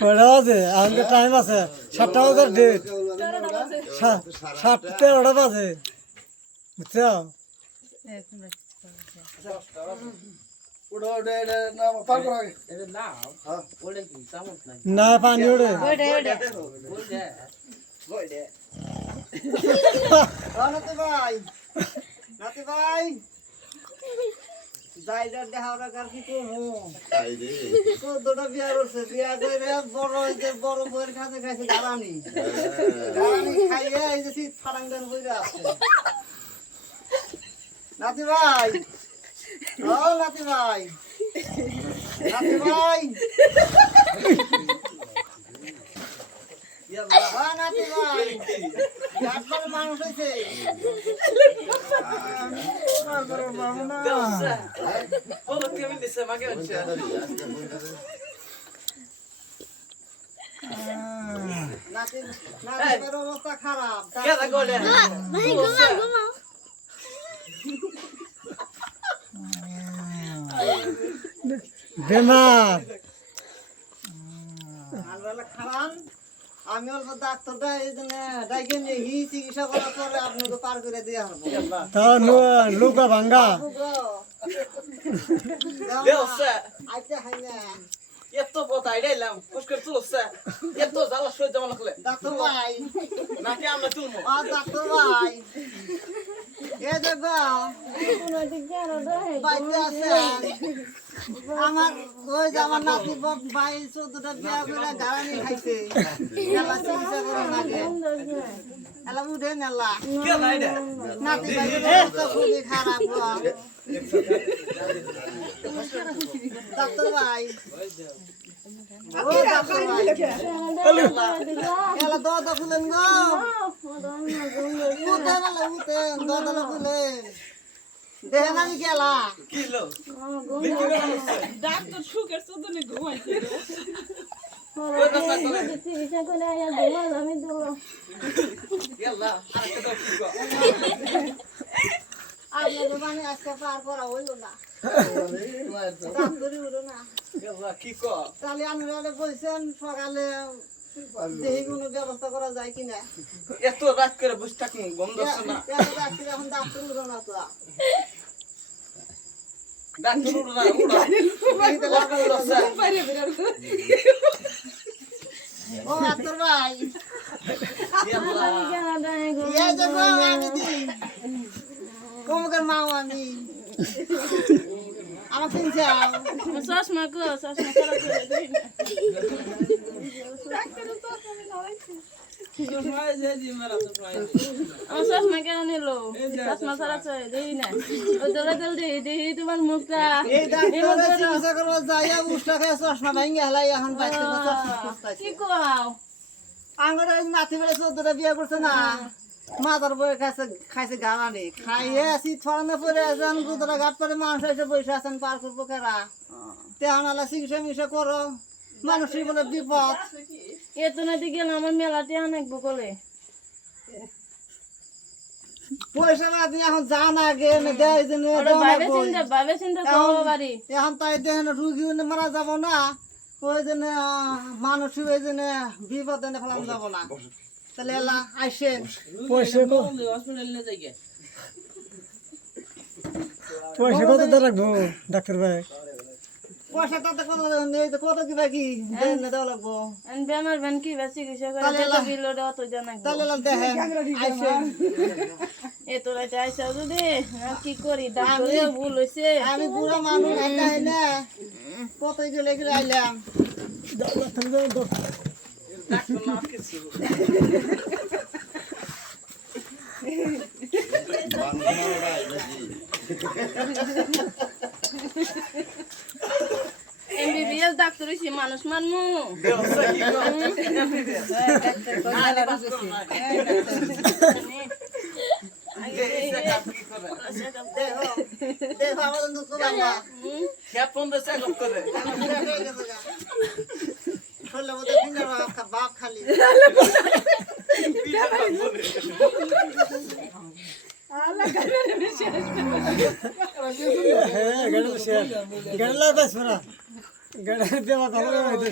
কয়টা বাজে? আমাদের টাইম আছে 7টা বাজার ডেট, 7:13 বাজে, বুঝছো? না পানি ওড়ে নাতি ভাই যাইদার দেখাওরা কার কি করবো দুটো বিয়া করছে বিয়া করে বড় হইতে বড় বইয়ের কাছে খাইছে গারানি খাইয়ে এই যে শীত ফাটাঙ্গান বইরে আছে নাতি ভাই ও নাতি ভাই নাতি ভাই নাতি ভাই একবারে মানুষ হয়েছে নাতির অবস্থা খারাপ বেমার খারাপ আমি অল্প ডাক্তারটা এই জন্য ডাইকে নিয়ে চিকিৎসা করার পরে আপনাকে পার করে দিয়ে আসবো তা লুকা ভাঙ্গা আচ্ছা হাই না এত কথা আইডাইলাম পুষ্কর তুলছে এত জ্বালা সহ্য মনে করলে ডাক্তার ভাই নাকি আমরা তুলবো ডাক্তার ভাই এ দেখো বাইতে আছে আমার ওই যে আমার নাতি ভাই 14টা বিয়া করে গাড়ানি খাইছে এলা চিকিৎসা করে লাগে এলা উঠে নেলা কে লাইডা নাতি ভাইয়ের অবস্থা খুবই খারাপ গো ডাক্তার ভাই ও ডাক্তার ভাই এলা দরজা খুলেন গো উঠে নেলা উঠে দরজা খুলেন দেখেন আমি গেলা কিলো ডাক্তার সুখের চোদনে ঘুমাইছে চিকিৎসা করে আমি দেবো গেলা আরেকটা দাও কি গো আপনাদের মানে আজকে পার করা হইল না ডাক্তারই উঠো না গেলা কি কো তাহলে আপনারা বলছেন সকালে দেখি কোনো ব্যবস্থা করা যায় কিনা এত রাত করে বসে থাকুন গন্ধ না ডাক্তার এখন ডাক্তার উঠো না তো ডাক্তার উড়ো না উড়ো বাইরে বের ও ডাক্তার ভাই গেলা এই যে গো আমি দি কমকের মাও আমি আমার চিনছাও চশমা গো চশমা খারাপ করে দিই না আমার চশমা কেন নিল চশমা খারাপ করে দিই না ওই দৌড়া দৌড়ি দেখি তোমার মুখটা এই ডাক্তার চিকিৎসা করবো যাইয়া উষ্টা খেয়ে চশমা ভেঙে হেলাই এখন বাইতে চশমা খুঁজতাছে কি কও আমার এই নাতি বেড়ে 14টা বিয়ে করছে না মাদার বইয়ের কাছে খাইছে গালানি খাইয়ে আসি ছড়ানো পরে যান গুদরা ঘাট পরে মানুষ এসে বসে আছেন পার করবো কেরা তেহন আলা চিকিৎসা মিশা করো মানুষের বলে বিপদ এত নাতি গেল আমার মেলাতে অনেক বকলে পয়সা না দিয়ে এখন জান আগে দেয় যে ভাবে চিন্তা করবো বাড়ি এখন তাই দেখেন রুগী মারা যাব না ওই জন্য মানুষ ওই জন্য বিপদ এনে ফেলাম যাব না তাহলে এলা আইসেন পয়সা হসপিটালে যাই গে পয়সা কত দিয়ে রাখবো ডাক্তার ভাই? পয়সা তাতে কত নেই তো কত কিবা কি দেন না দেওয়া লাগবো বেমার বেন কি বা চিকিৎসা করে তাহলে যত বিল ওটা অত জানা তাহলে এলা দেখেন আইসেন এত রাতে আইসাও যদি কি করি ডাক্তারে ভুল হয়েছে আমি বুড়া মানুষ একটা হয় না কত গেলে গেলে আইলাম ডাক্তার না কিছু এমবিবিএস ডাক্তার হইছি মানুষ মানমু দেওসা কি গো আরে বাস করো না এই কাজ কি করে দেখো আমাদের দুঃখ বাবা খেপ ফোন দে চেক করে শরীরের মধ্যে ফিঙ্গার বাপ খালি হ্যাঁ গাড়ি বসে গাড়ি লাগে বেশ না গাড়ি দেওয়া ভালো